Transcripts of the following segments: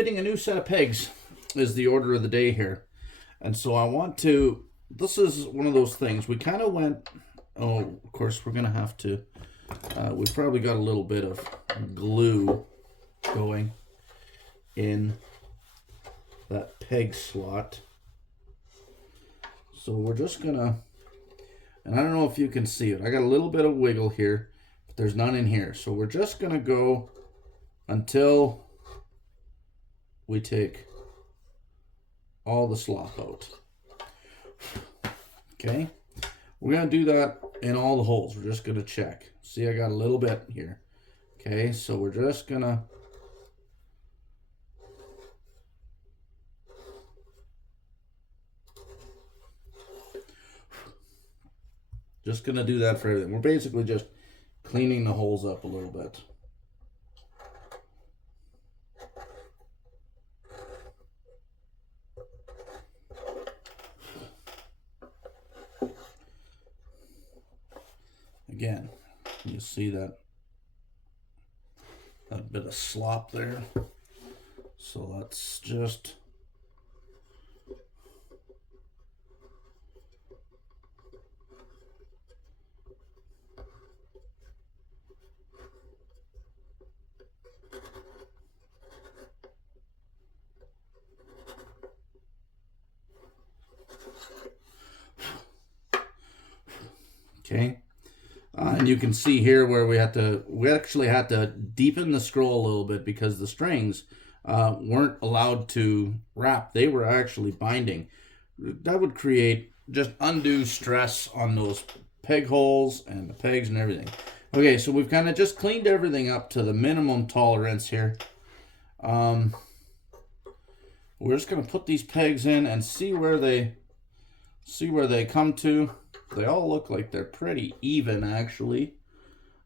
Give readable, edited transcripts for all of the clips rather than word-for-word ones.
fitting a new set of pegs is the order of the day here. And so I want to, this is one of those things. We kind of went, oh, of course, we're going to have to, we've probably got a little bit of glue going in that peg slot. So we're just going to, and I don't know if you can see it. I got a little bit of wiggle here, but there's none in here. So we're just going to go until we take all the slop out. Okay, we're going to do that in all the holes. We're just going to check. See, I got a little bit here. Okay, so we're just going to do that for everything. We're basically just cleaning the holes up a little bit. Again, you see that bit of slop there. So let's just okay. And you can see here where we actually had to deepen the scroll a little bit because the strings weren't allowed to wrap. They were actually binding. That would create just undue stress on those peg holes and the pegs and everything. Okay, so we've kind of just cleaned everything up to the minimum tolerance here. We're just going to put these pegs in and see where they come to. They all look like they're pretty even, actually.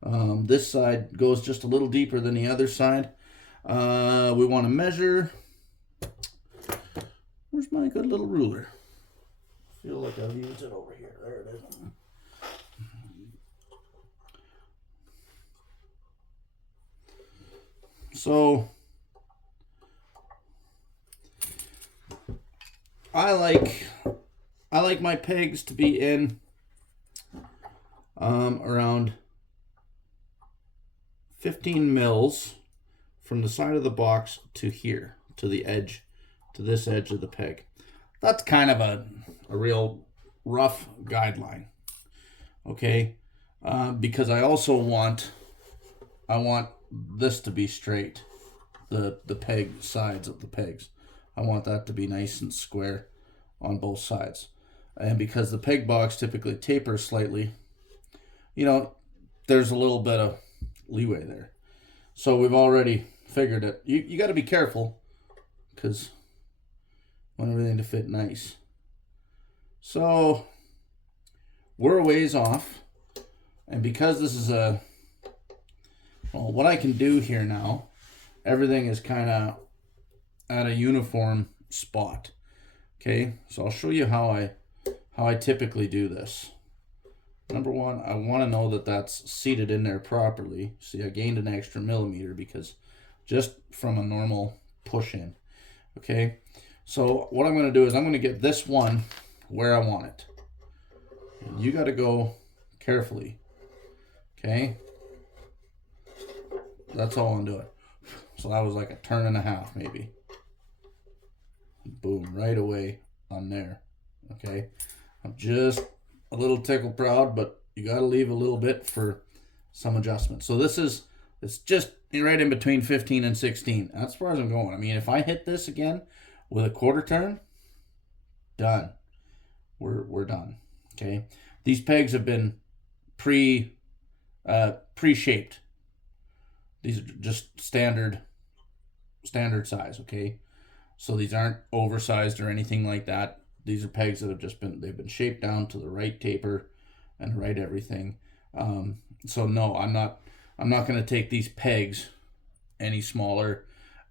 This side goes just a little deeper than the other side. We want to measure. Where's my good little ruler? I feel like I've used it over here. There it is. So I like my pegs to be in around 15 mils from the side of the box to here, to the edge, to this edge of the peg. That's kind of a real rough guideline, okay? Because I also want this to be straight, the peg sides of the pegs. I want that to be nice and square on both sides. And because the peg box typically tapers slightly, you know, there's a little bit of leeway there. So we've already figured it. You got to be careful because I want everything to fit nice. So we're a ways off. And because this is what I can do here now, everything is kind of at a uniform spot. Okay, so I'll show you how I typically do this. Number one, I want to know that that's seated in there properly. See, I gained an extra millimeter because just from a normal push in. Okay, so what I'm going to do is I'm going to get this one where I want it. And you got to go carefully. Okay, that's all I'm doing. So that was like a turn and a half maybe. Boom, right away on there. Okay, I'm just a little tickle proud, but you got to leave a little bit for some adjustment. So it's just right in between 15 and 16. That's as far as I'm going. I mean, if I hit this again with a quarter turn, done. We're done. Okay, these pegs have been pre-shaped. These are just standard size. Okay, so these aren't oversized or anything like that. These are pegs that have they've been shaped down to the right taper and right everything. So no, I'm not going to take these pegs any smaller,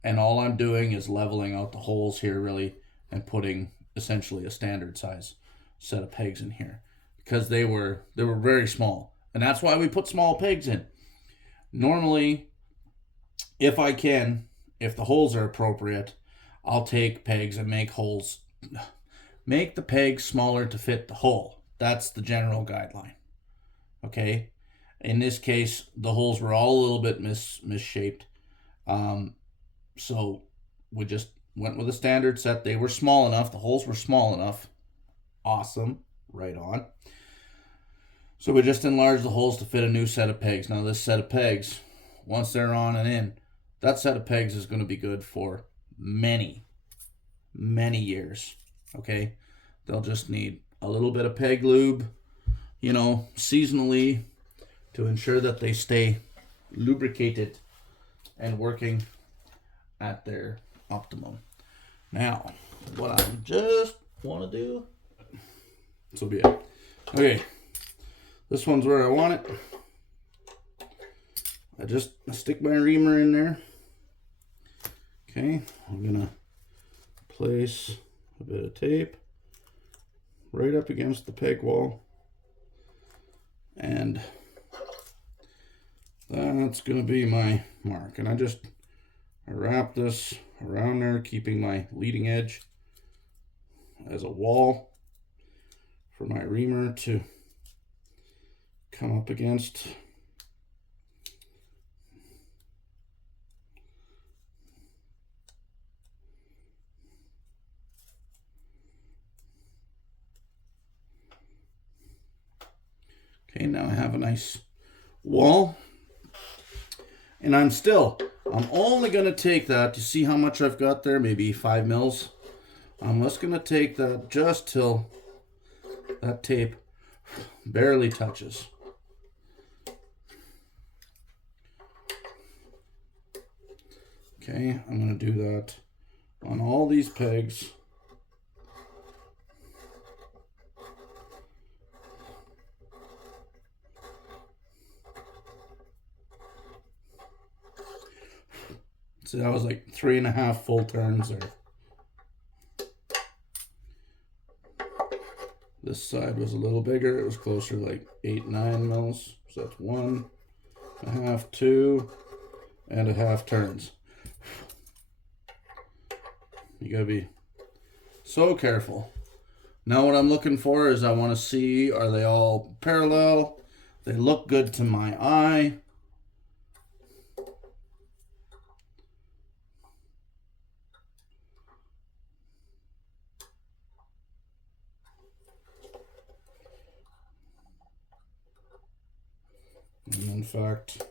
and all I'm doing is leveling out the holes here really and putting essentially a standard size set of pegs in here because they were very small, and that's why we put small pegs in. Normally, if I can, if the holes are appropriate, I'll take pegs and make the pegs smaller to fit the hole. That's the general guideline. Okay? In this case, the holes were all a little bit misshaped. So we just went with a standard set. They were small enough. The holes were small enough. Awesome. Right on. So we just enlarged the holes to fit a new set of pegs. Now this set of pegs, once they're on and in, that set of pegs is going to be good for many, many years. Okay? They'll just need a little bit of peg lube, you know, seasonally, to ensure that they stay lubricated and working at their optimum. Now, what I just want to do, this will be it. Okay, this one's where I want it. I stick my reamer in there. Okay, I'm gonna place a bit of tape right up against the peg wall, and that's gonna be my mark. And I wrap this around there, keeping my leading edge as a wall for my reamer to come up against. Okay, now I have a nice wall. And I'm only going to take that, to see how much I've got there, maybe 5 mils. I'm just going to take that just till that tape barely touches. Okay, I'm going to do that on all these pegs. So that was like 3.5 full turns there. This side was a little bigger. It was closer, like 8-9 mils. So that's 1.5, 2.5 turns. You gotta be so careful. Now what I'm looking for is, I want to see, are they all parallel? They look good to my eye. And in fact,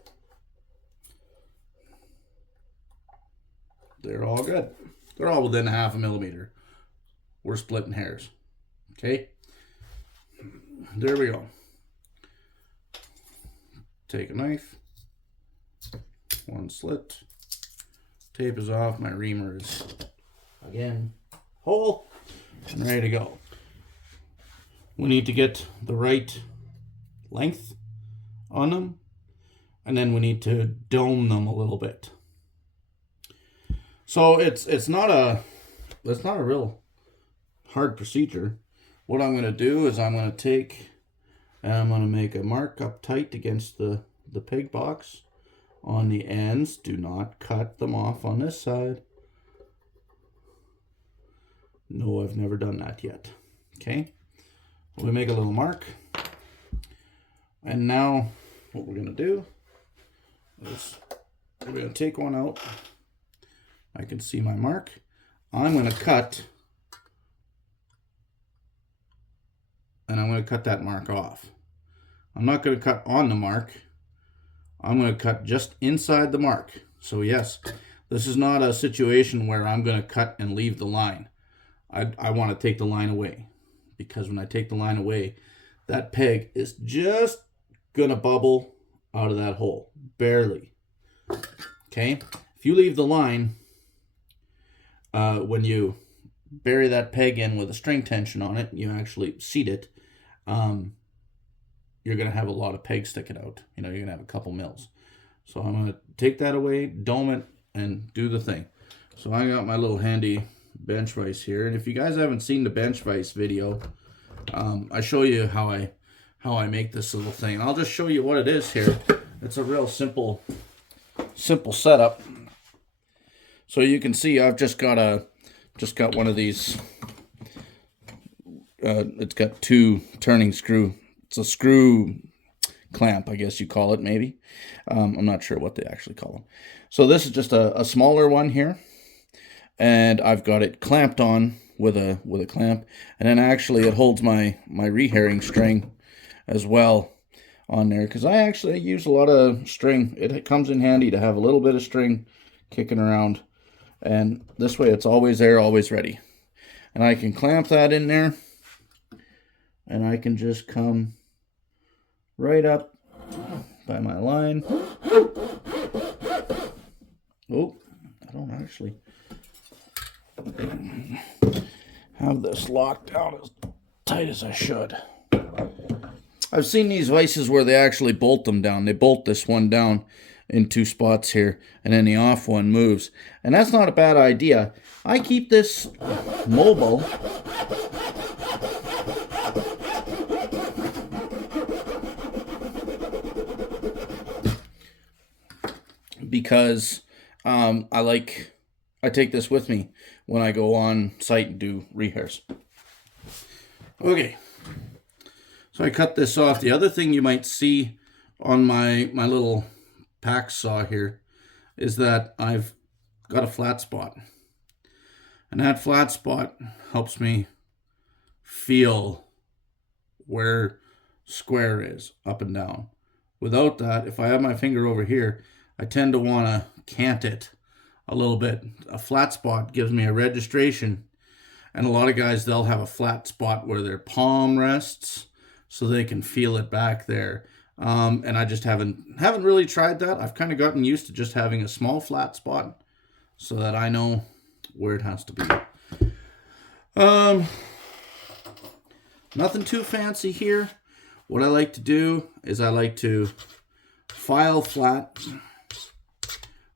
they're all good. They're all within 0.5 millimeter. We're splitting hairs. Okay? There we go. Take a knife. One slit. Tape is off. My reamer is, again, whole and ready to go. We need to get the right length on them, and then we need to dome them a little bit. So it's not a real hard procedure. What I'm going to do is I'm going to take and I'm going to make a mark up tight against the peg box on the ends. Do not cut them off on this side. No, I've never done that yet. Okay, we make a little mark, and now what we're going to do is we're going to take one out. I can see my mark. I'm going to cut, and I'm going to cut that mark off. I'm not going to cut on the mark. I'm going to cut just inside the mark. So yes, this is not a situation where I'm going to cut and leave the line. I want to take the line away, because when I take the line away, that peg is just going to bubble out of that hole, barely. Okay, if you leave the line, when you bury that peg in with a string tension on it, you actually seat it, you're going to have a lot of pegs sticking out. You know, you're going to have a couple mils. So I'm going to take that away, dome it, and do the thing. So I got my little handy bench vise here, and if you guys haven't seen the bench vise video, I show you how I make this little thing. I'll just show you what it is here. It's a real simple setup. So you can see I've just got one of these. It's got two turning screw. It's a screw clamp, I guess you call it, maybe. I'm not sure what they actually call them. So this is just a smaller one here, and I've got it clamped on with a clamp, and then actually it holds my reherring string as well on there, because I actually use a lot of string. It comes in handy to have a little bit of string kicking around, and this way it's always there, always ready. And I can clamp that in there, and I can just come right up by my line. Oh, I don't actually have this locked down as tight as I should. I've seen these vices where they actually bolt them down. They bolt this one down in two spots here, and then the off one moves. And that's not a bad idea. I keep this mobile because I take this with me when I go on site and do rehairs. Okay, so I cut this off. The other thing you might see on my little pack saw here is that I've got a flat spot, and that flat spot helps me feel where square is up and down. Without that, if I have my finger over here, I tend to want to cant it a little bit. A flat spot gives me a registration, and a lot of guys, they'll have a flat spot where their palm rests so they can feel it back there. And I just haven't really tried that. I've kind of gotten used to just having a small flat spot so that I know where it has to be. Nothing too fancy here. What I like to do is I like to file flat.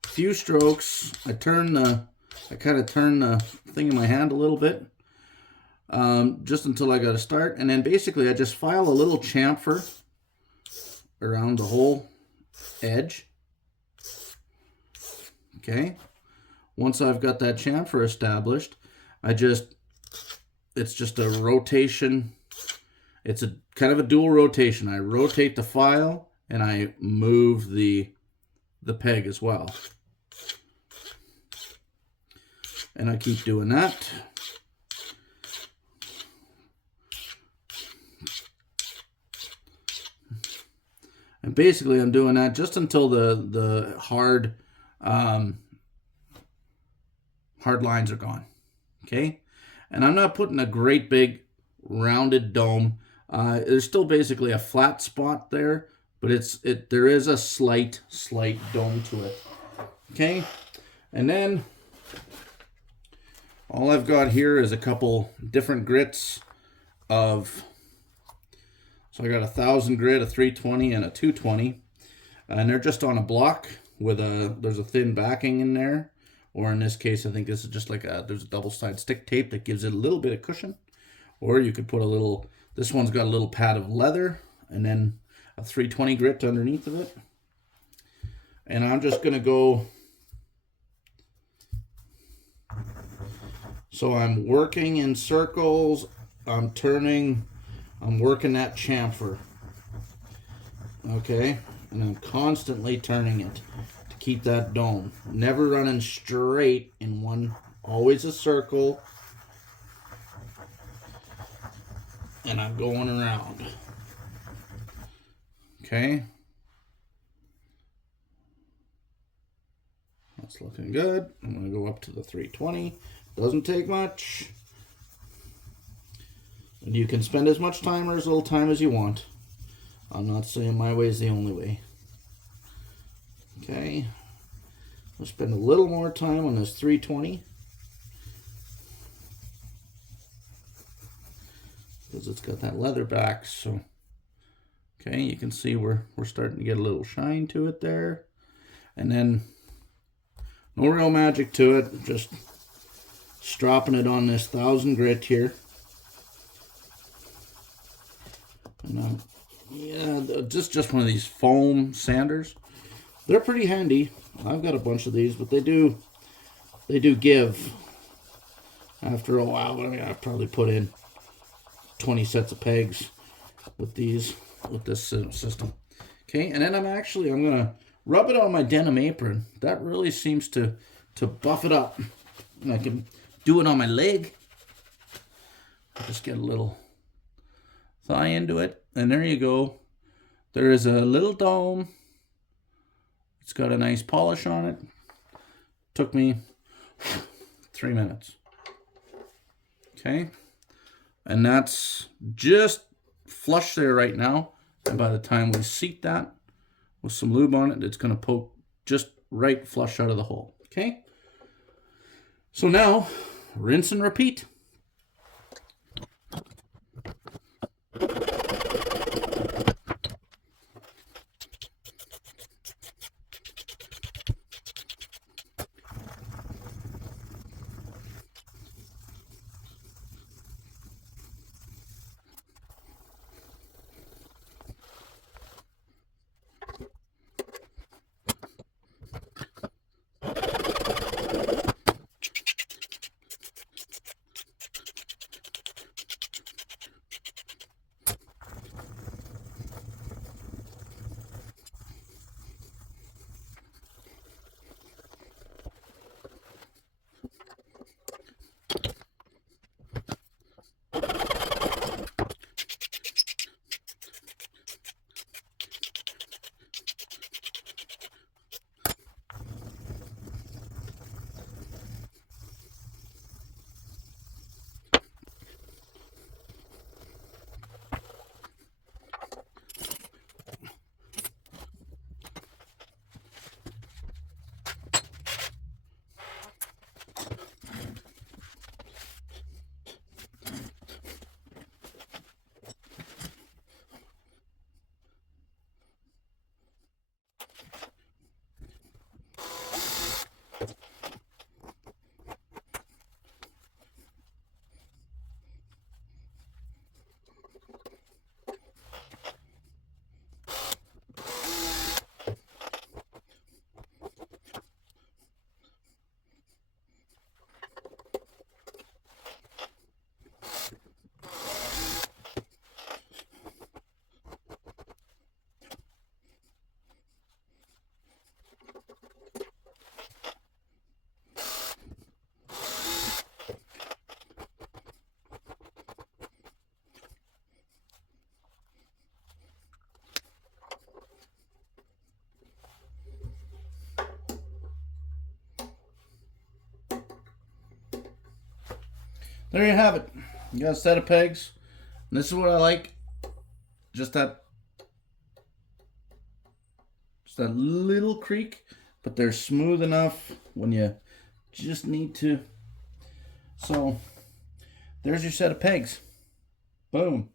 Few strokes. I kind of turn the thing in my hand a little bit, just until I got to start, and then basically I just file a little chamfer around the whole edge. Okay. Once I've got that chamfer established, it's just a rotation. It's a kind of a dual rotation. I rotate the file and I move the peg as well. And I keep doing that. And basically I'm doing that just until the hard lines are gone. Okay? And I'm not putting a great big rounded dome. There's still basically a flat spot there, but there is a slight dome to it. Okay? And then all I've got here is a couple different grits of, so I got a 1000 grit, a 320, and a 220, and they're just on a block with there's a thin backing in there, or in this case, I think this is just like there's a double-sided stick tape that gives it a little bit of cushion, or you could put this one's got a little pad of leather, and then a 320 grit underneath of it, and I'm just gonna go. So I'm working in circles, I'm working that chamfer, okay? And I'm constantly turning it to keep that dome. Never running straight in one, always a circle. And I'm going around, okay? That's looking good. I'm gonna go up to the 320. Doesn't take much. And you can spend as much time or as little time as you want. I'm not saying my way is the only way. Okay. I'll spend a little more time on this 320. Because it's got that leather back, so. Okay, you can see we're starting to get a little shine to it there. And then, no real magic to it, just stropping it on this 1000 grit here. And yeah, just one of these foam sanders. They're pretty handy. I've got a bunch of these, but they do they do give after a while. But I mean, I've probably put in 20 sets of pegs with this system. Okay, and then I'm gonna rub it on my denim apron. That really seems to buff it up. And I can do it on my leg. Just get a little thigh into it, and there you go. There is a little dome. It's got a nice polish on it. Took me 3 minutes. Okay, and that's just flush there right now. And by the time we seat that with some lube on it, it's going to poke just right flush out of the hole. Okay, so now rinse and repeat. There you have it. You got a set of pegs. And this is what I like. Just that little creak, but they're smooth enough when you just need to. So there's your set of pegs. Boom.